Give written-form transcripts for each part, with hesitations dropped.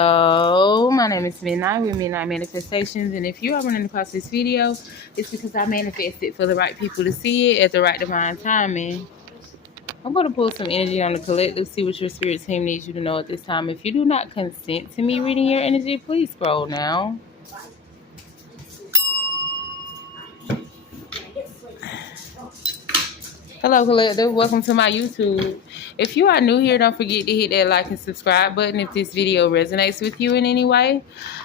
Hello, my name is Midnight with Midnight Manifestations, and if you are running across this video, it's because I manifested for the right people to see it at the right divine timing. I'm going to pull some energy on the collective, see what your spirit team needs you to know at this time. If you do not consent to me reading your energy, please scroll now. Hello, collective. Welcome to my YouTube. If you are new here, don't forget to hit that like and subscribe button if this video resonates with you in any way.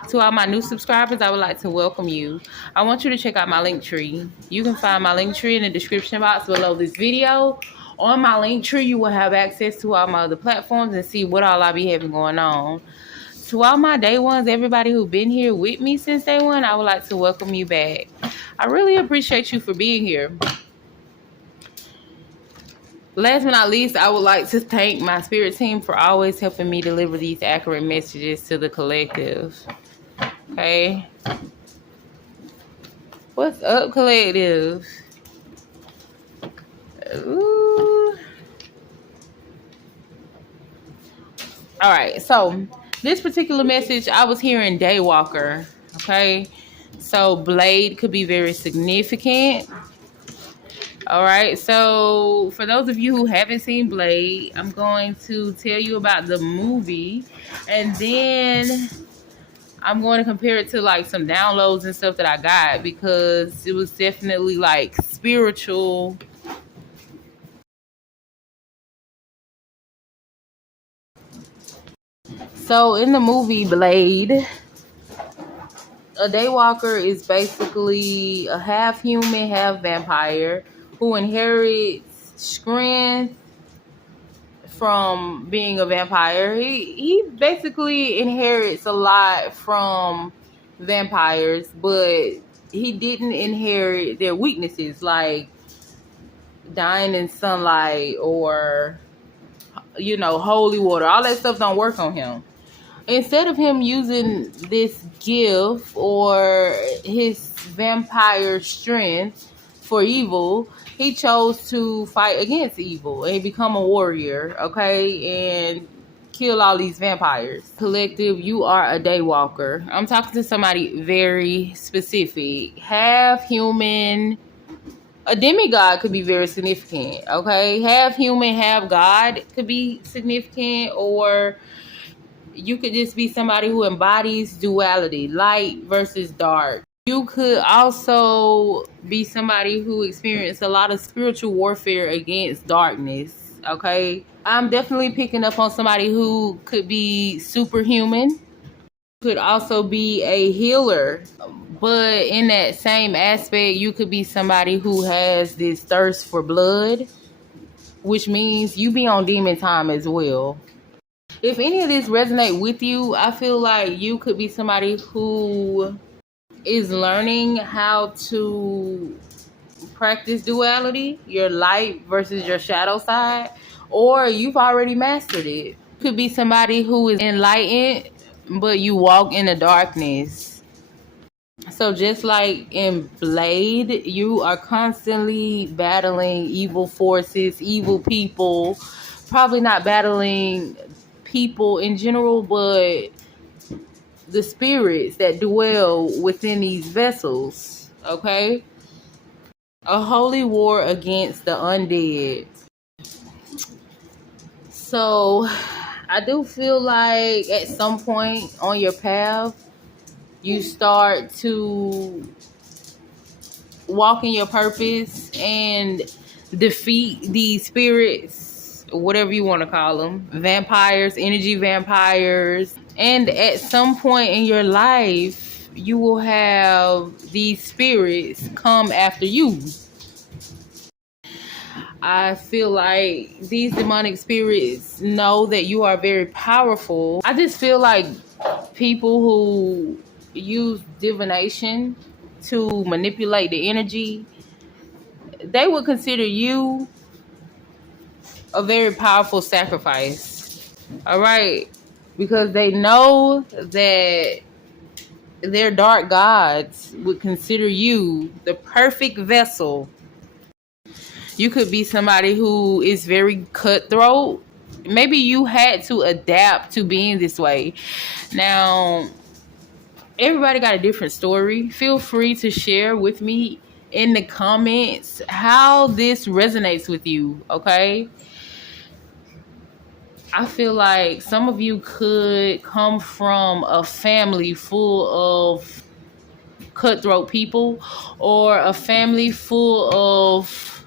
To all my new subscribers, I would like to welcome you. I want you to check out my link tree. You can find my link tree in the description box below this video. On my link tree, you will have access to all my other platforms and see what all I be having going on. To all my day ones, everybody who's been here with me since day one, I would like to welcome you back. I really appreciate you for being here. Last but not least, I would like to thank my spirit team for always helping me deliver these accurate messages to the collective. Okay? What's up, collective? Ooh. Alright, so this particular message, I was hearing Daywalker. Okay? So Blade could be very significant. All right, so for those of you who haven't seen Blade, I'm going to tell you about the movie, and then I'm going to compare it to like some downloads and stuff that I got, because it was definitely like spiritual. So in the movie Blade, a Daywalker is basically a half human, half vampire who inherits strength from being a vampire. He basically inherits a lot from vampires, but he didn't inherit their weaknesses like dying in sunlight or, you know, holy water. All that stuff don't work on him. Instead of him using this gift or his vampire strength for evil, he chose to fight against evil and become a warrior, okay, and kill all these vampires. Collective, you are a Daywalker. I'm talking to somebody very specific. Half human. A demigod could be very significant, okay? Half human, half god could be significant, or you could just be somebody who embodies duality, light versus dark. You could also be somebody who experienced a lot of spiritual warfare against darkness, okay? I'm definitely picking up on somebody who could be superhuman. Could also be a healer. But in that same aspect, you could be somebody who has this thirst for blood, which means you be on demon time as well. If any of this resonate with you, I feel like you could be somebody who is learning how to practice duality, your light versus your shadow side, or you've already mastered it. Could be somebody who is enlightened, but you walk in the darkness. So just like in Blade, you are constantly battling evil forces, evil people, probably not battling people in general, but the spirits that dwell within these vessels, okay? A holy war against the undead. So I do feel like at some point on your path, you start to walk in your purpose and defeat these spirits, whatever you want to call them, vampires, energy vampires. And at some point in your life, you will have these spirits come after you. I feel like these demonic spirits know that you are very powerful. I just feel like people who use divination to manipulate the energy, they would consider you a very powerful sacrifice. All right? Because they know that their dark gods would consider you the perfect vessel. You could be somebody who is very cutthroat, Maybe you had to adapt to being this way. Now, everybody got a different story. Feel free to share with me in the comments how this resonates with you, okay? I feel like some of you could come from a family full of cutthroat people, or a family full of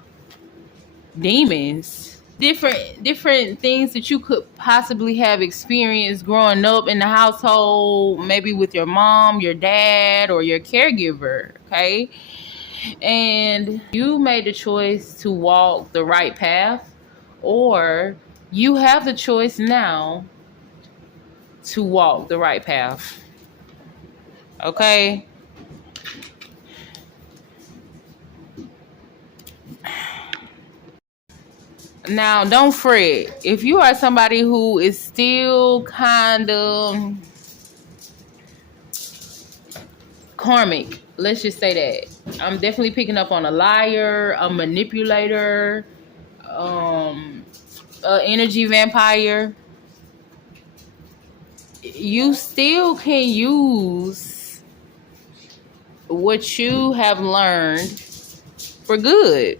demons. Different things that you could possibly have experienced growing up in the household, maybe with your mom, your dad, or your caregiver, okay? And you made the choice to walk the right path, or you have the choice now to walk the right path, okay? Now, don't fret. If you are somebody who is still kind of karmic, let's just say that. I'm definitely picking up on a liar, a manipulator, an energy vampire. You still can use what you have learned for good.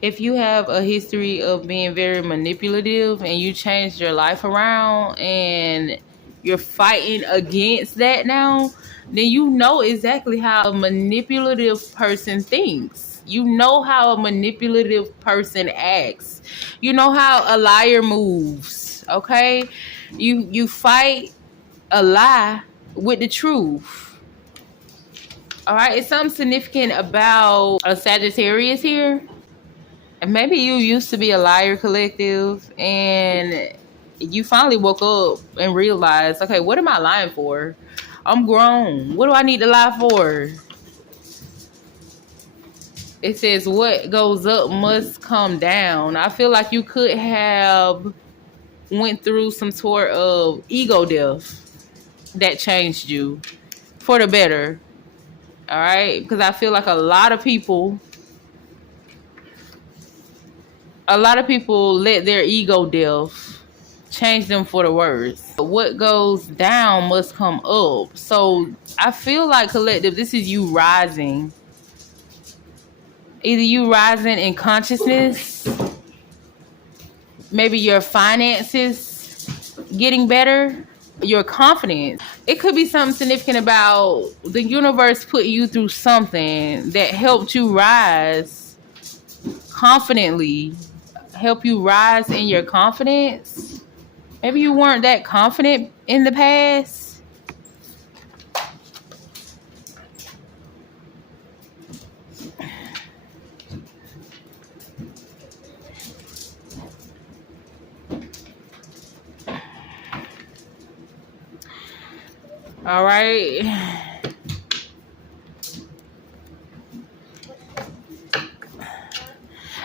If you have a history of being very manipulative and you changed your life around and you're fighting against that now, then you know exactly how a manipulative person thinks. You know how a manipulative person acts. You know how a liar moves, okay? You fight a lie with the truth. All right, it's something significant about a Sagittarius here. And maybe you used to be a liar, collective, and you finally woke up and realized, okay, what am I lying for? I'm grown. What do I need to lie for? It says what goes up must come down. I feel like you could have went through some sort of ego death that changed you for the better. All right? Because I feel like a lot of people let their ego death change them for the worse. What goes down must come up. So I feel like, collective, this is you rising. Either you rising in consciousness, maybe your finances getting better, your confidence. It could be something significant about the universe putting you through something that helped you rise confidently, help you rise in your confidence. Maybe you weren't that confident in the past. All right.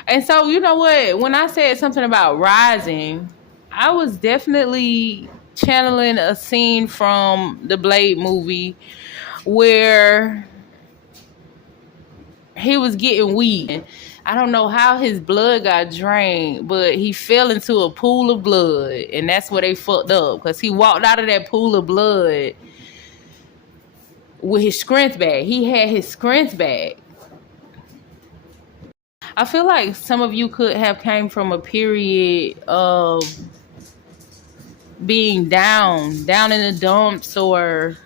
And so, you know what? When I said something about rising, I was definitely channeling a scene from the Blade movie where he was getting weak. I don't know how his blood got drained, but he fell into a pool of blood, and that's where they fucked up, because he walked out of that pool of blood with his strength back. He had his strength back. I feel like some of you could have came from a period of being down in the dumps, or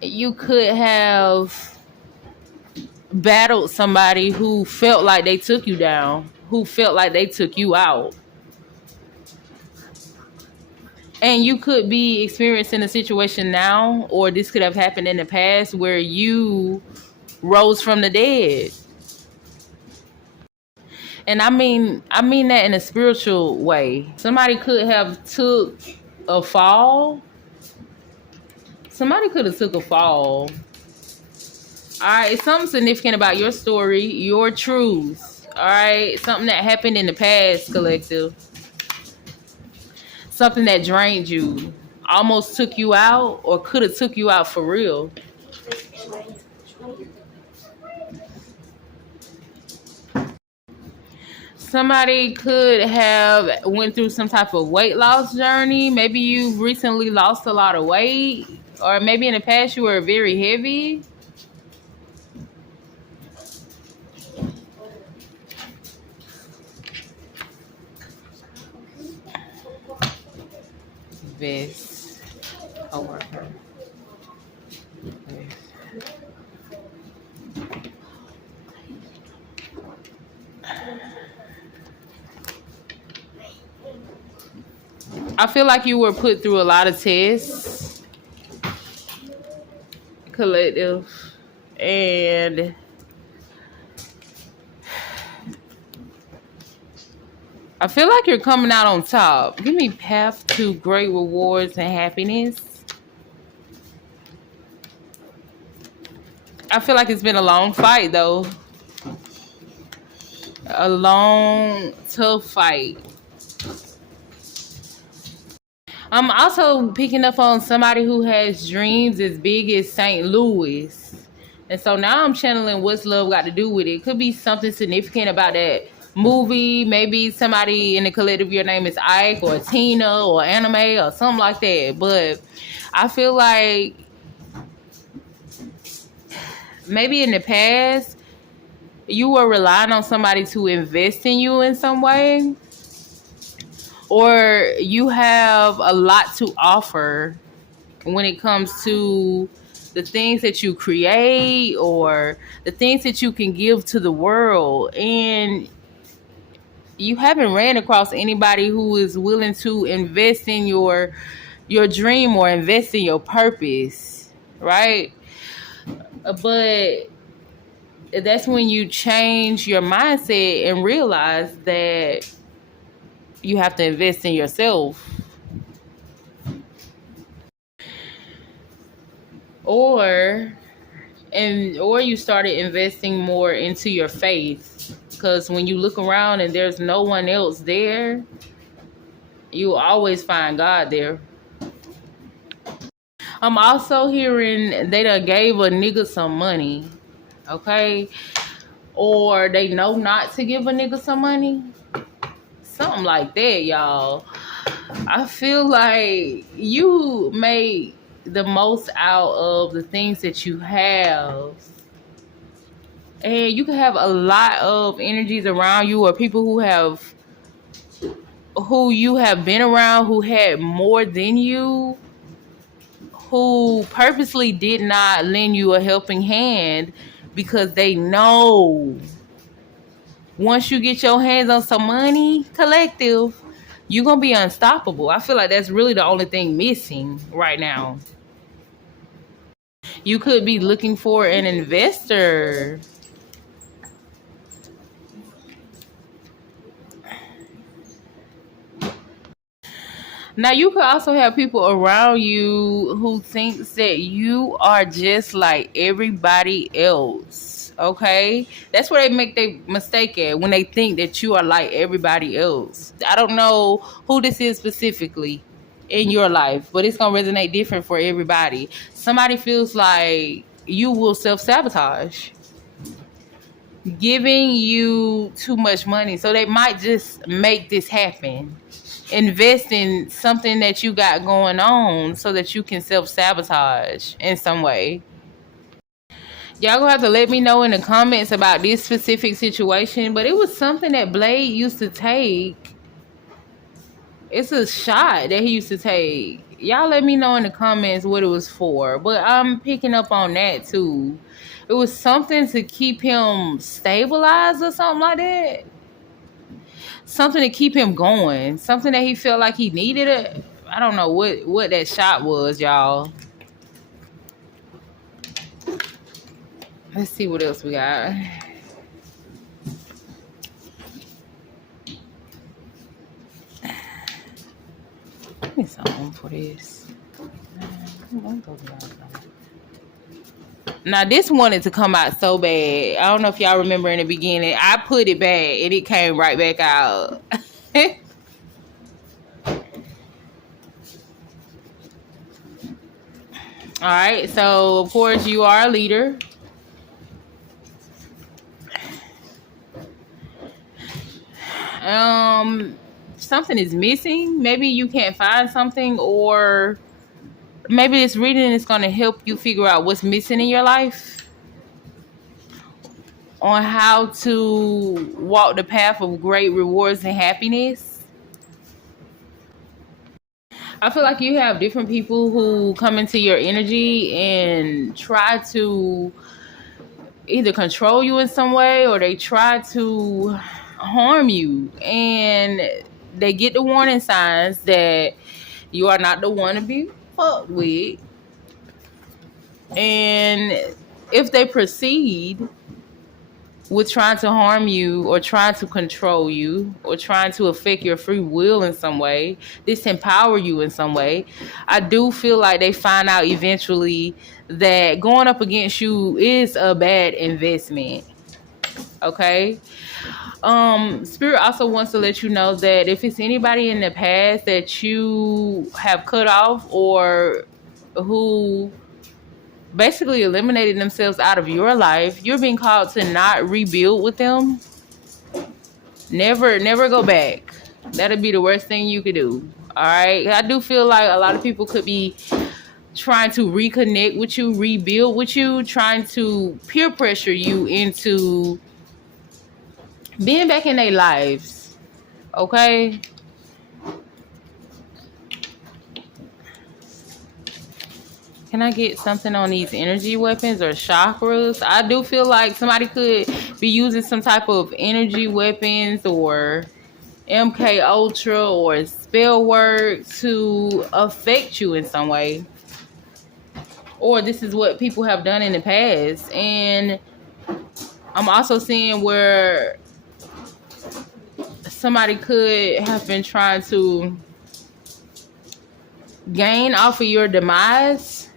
you could have battled somebody who felt like they took you down, who felt like they took you out. And you could be experiencing a situation now, or this could have happened in the past, where you rose from the dead. And I mean that in a spiritual way. Somebody could have took a fall. Somebody could have took a fall. All right, it's something significant about your story, your truth. All right, something that happened in the past, collective. Something that drained you, almost took you out, or could have took you out for real. somebody could have went through some type of weight loss journey. Maybe you recently lost a lot of weight, or maybe in the past you were very heavy. Best coworker. I feel like you were put through a lot of tests, collective, and I feel like you're coming out on top. Give me path to great rewards and happiness. I feel like it's been a long fight, though. A long, tough fight. I'm also picking up on somebody who has dreams as big as St. Louis. And so now I'm channeling what's love got to do with it. Could be something significant about that movie. Maybe somebody in the collective, your name is Ike or Tina or Anime or something like that. But I feel like maybe in the past, you were relying on somebody to invest in you in some way. Or you have a lot to offer when it comes to the things that you create or the things that you can give to the world. And you haven't ran across anybody who is willing to invest in your dream or invest in your purpose, right? But that's when you change your mindset and realize that you have to invest in yourself. Or you started investing more into your faith, because when you look around and there's no one else there, you always find God there. I'm also hearing they done gave a nigga some money, okay? Or they know not to give a nigga some money. Something like that, y'all. I feel like you made the most out of the things that you have. And you can have a lot of energies around you, or people who you have been around who had more than you, who purposely did not lend you a helping hand because they know once you get your hands on some money, collective, you're going to be unstoppable. I feel like that's really the only thing missing right now. You could be looking for an investor. Now, you could also have people around you who thinks that you are just like everybody else, okay? That's where they make their mistake at, when they think that you are like everybody else. I don't know who this is specifically in your life, but it's going to resonate different for everybody. Somebody feels like you will self-sabotage, giving you too much money, so they might just make this happen. Invest in something that you got going on so that you can self-sabotage in some way. Y'all gonna have to let me know in the comments about this specific situation, but it was something that Blade used to take. It's a shot that he used to take. Y'all let me know in the comments what it was for, but I'm picking up on that too. It was something to keep him stabilized or something like that. Something to keep him going. Something that he felt like he needed it. I don't know what that shot was, y'all. Let's see what else we got. Give me something for this. Now, this wanted to come out so bad. I don't know if y'all remember in the beginning. I put it back and it came right back out. All right. So, of course, you are a leader. um something is missing. Maybe you can't find something, or maybe this reading is going to help you figure out what's missing in your life, on how to walk the path of great rewards and happiness. I feel like you have different people who come into your energy and try to either control you in some way, or they try to harm you, and they get the warning signs that you are not the one to be fucked with. And if they proceed with trying to harm you, or trying to control you, or trying to affect your free will in some way, disempower you in some way, I do feel like they find out eventually that going up against you is a bad investment. Okay. Spirit also wants to let you know that if it's anybody in the past that you have cut off, or who basically eliminated themselves out of your life, you're being called to not rebuild with them. Never go back. That'd be the worst thing you could do. All right. I do feel like a lot of people could be trying to reconnect with you, rebuild with you, trying to peer pressure you into being back in their lives. Okay. Can I get something on these energy weapons or chakras? I do feel like somebody could be using some type of energy weapons, or MK Ultra, or spell work to affect you in some way. Or this is what people have done in the past. And I'm also seeing where somebody could have been trying to gain off of your demise.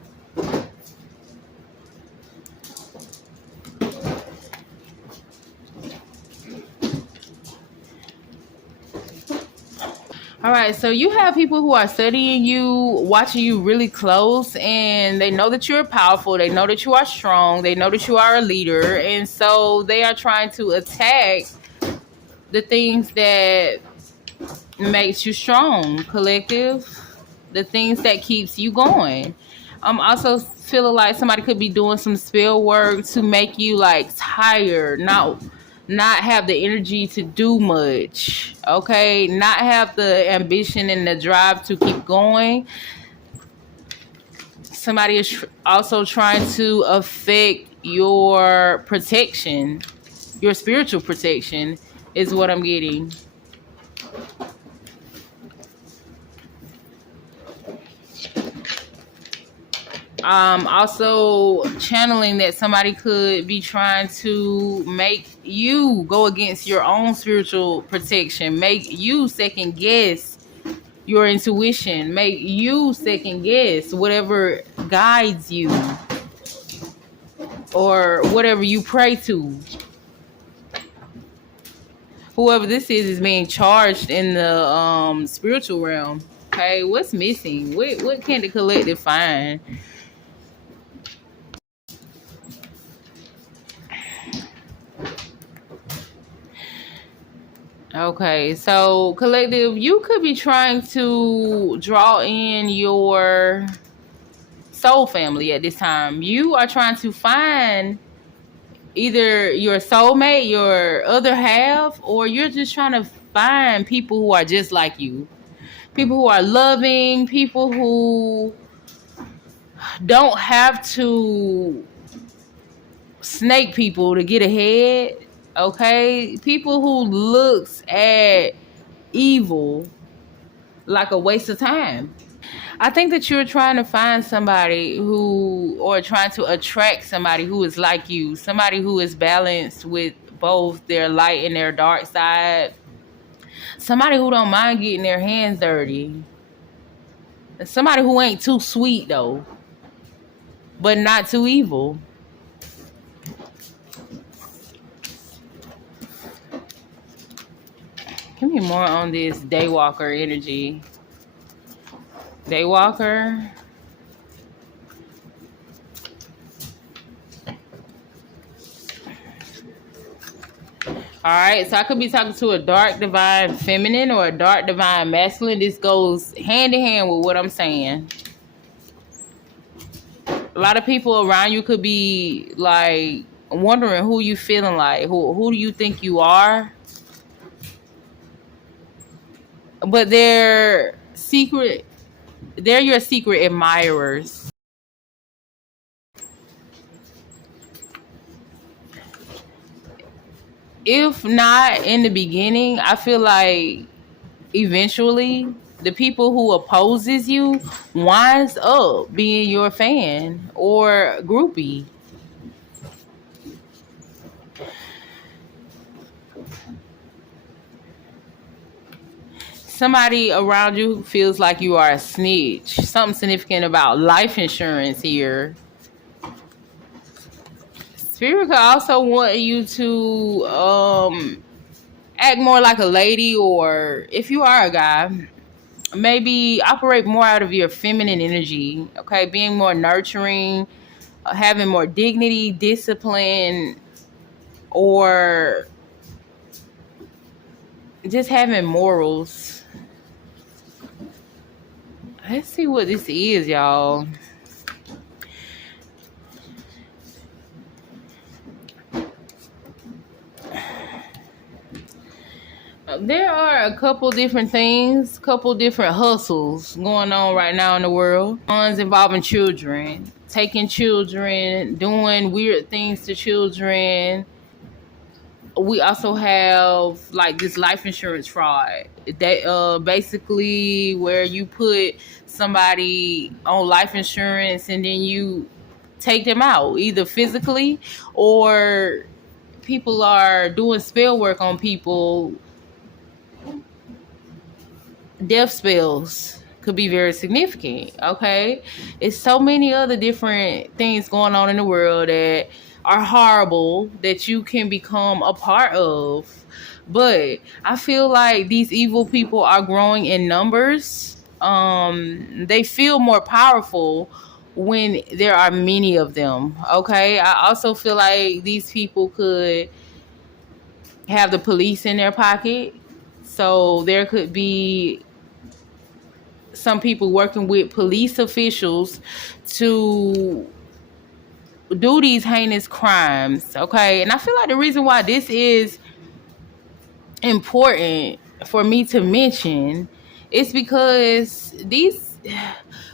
All right, so you have people who are studying you, watching you really close, and they know that you're powerful. They know that you are strong. They know that you are a leader. And so they are trying to attack the things that makes you strong, collective, the things that keeps you going. I'm also feeling like somebody could be doing some spell work to make you like tired, not have the energy to do much, okay? Not have the ambition and the drive to keep going. Somebody is also trying to affect your protection, your spiritual protection is what I'm getting. Also channeling that somebody could be trying to make you go against your own spiritual protection, make you second guess your intuition, make you second guess whatever guides you, or whatever you pray to. Whoever this is being charged in the spiritual realm. Okay, what's missing? What can the collective find? Okay, so collective, you could be trying to draw in your soul family at this time. You are trying to find either your soulmate, your other half, or you're just trying to find people who are just like you. People who are loving, people who don't have to snake people to get ahead. Okay, people who looks at evil like a waste of time. I think that you're trying to find somebody who, or trying to attract somebody who is like you, somebody who is balanced with both their light and their dark side, somebody who don't mind getting their hands dirty, somebody who ain't too sweet though, but not too evil. Give me more on this Daywalker energy. Daywalker. All right, so I could be talking to a dark divine feminine or a dark divine masculine. This goes hand in hand with what I'm saying. A lot of people around you could be like wondering who you feeling like. Who do you think you are? But they're your secret admirers. If not in the beginning, I feel like eventually the people who opposes you winds up being your fan or groupie. Somebody around you feels like you are a snitch. Something significant about life insurance here. Spirit could also want you to act more like a lady, or if you are a guy, maybe operate more out of your feminine energy. Okay, being more nurturing, having more dignity, discipline, or just having morals. Let's see what this is, y'all. There are a couple different things, couple different hustles going on right now in the world. Ones involving children, taking children, doing weird things to children. We also have like this life insurance fraud that basically where you put somebody on life insurance and then you take them out either physically, or people are doing spell work on people. Death spells could be very significant. Okay, it's so many other different things going on in the world that are horrible that you can become a part of. But I feel like these evil people are growing in numbers. They feel more powerful when there are many of them. Okay, I also feel like these people could have the police in their pocket, so there could be some people working with police officials to do these heinous crimes. Okay, and I feel like the reason why this is important for me to mention is because these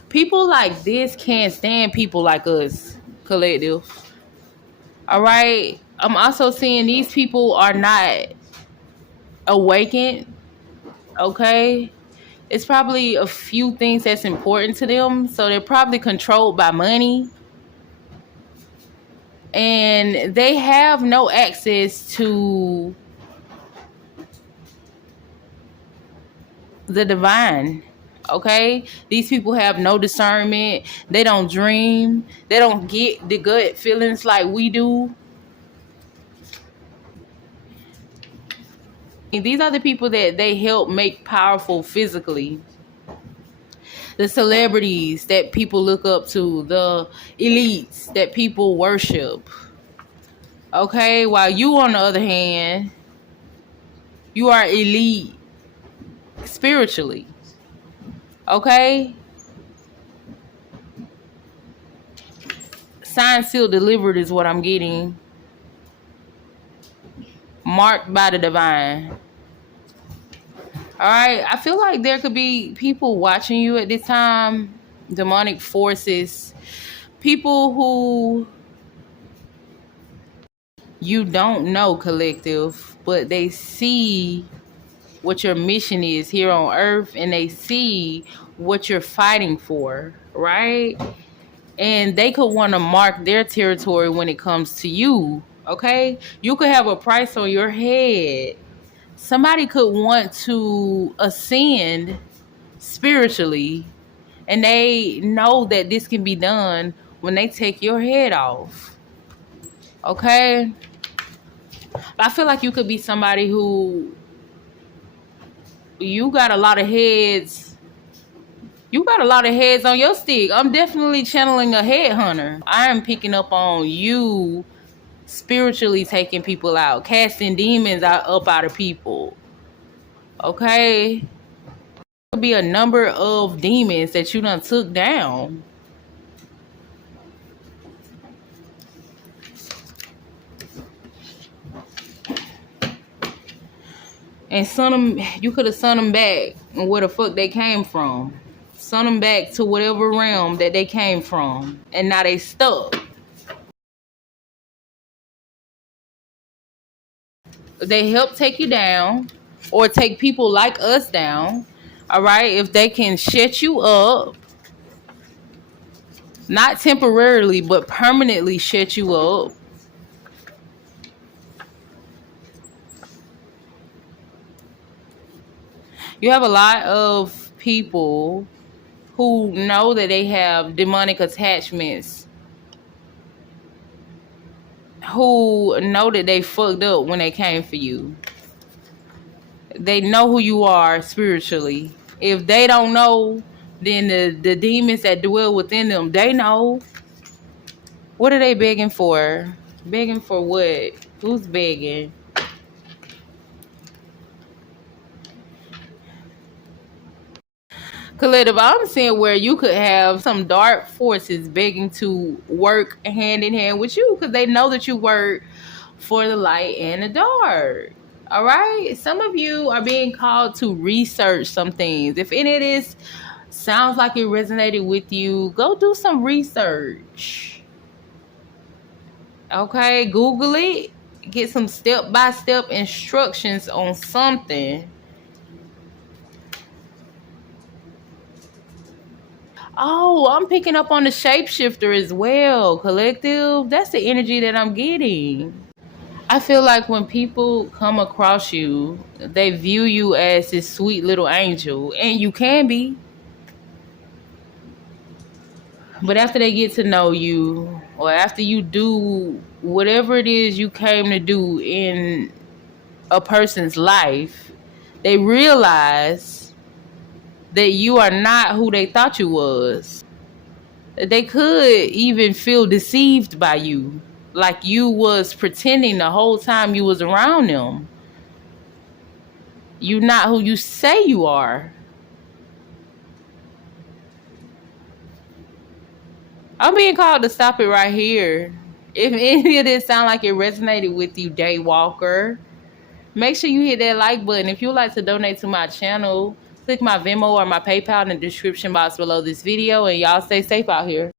people like this can't stand people like us, collective. All right, I'm also seeing these people are not awakened. Okay, it's probably a few things that's important to them, so they're probably controlled by money, and they have no access to the divine. Okay, these people have no discernment. They don't dream. They don't get the gut feelings like we do. And these are the people that they help make powerful physically. The celebrities that people look up to, the elites that people worship. Okay, while you, on the other hand, you are elite spiritually. Okay? Signed, sealed, delivered is what I'm getting. Marked by the divine. Alright, I feel like there could be people watching you at this time. Demonic forces. People who you don't know, collective, but they see what your mission is here on earth, and they see what you're fighting for, right? And they could want to mark their territory when it comes to you. Okay, you could have a price on your head. Somebody could want to ascend spiritually, and they know that this can be done when they take your head off. Okay, I feel like you could be somebody who you got a lot of heads. You got a lot of heads on your stick. I'm definitely channeling a headhunter. I am picking up on you spiritually taking people out, casting demons up out of people. Okay? There'll be a number of demons that you done took down. And you could have sent them back where the fuck they came from. Sent them back to whatever realm that they came from. And now they stuck. They help take you down or take people like us down. All right? If they can shut you up, not temporarily, but permanently shut you up. You have a lot of people who know that they have demonic attachments, who know that they fucked up when they came for you. They know who you are spiritually. If they don't know, then the demons that dwell within them, they know. What are they begging for? Begging for what? Who's begging? Collective, I'm seeing where you could have some dark forces begging to work hand in hand with you because they know that you work for the light and the dark. All right? Some of you are being called to research some things. If any of this sounds like it resonated with you, go do some research. Okay? Google it. Get some step-by-step instructions on something. Oh, I'm picking up on the shapeshifter as well, collective. That's the energy that I'm getting. I feel like when people come across you, they view you as this sweet little angel, and you can be. But after they get to know you, or after you do whatever it is you came to do in a person's life, they realize that you are not who they thought you was. They could even feel deceived by you, like you was pretending the whole time you was around them. You not who you say you are. I'm being called to stop it right here. If any of this sound like it resonated with you, Daywalker, make sure you hit that like button. If you would like to donate to my channel, click my Venmo or my PayPal in the description box below this video. And y'all stay safe out here.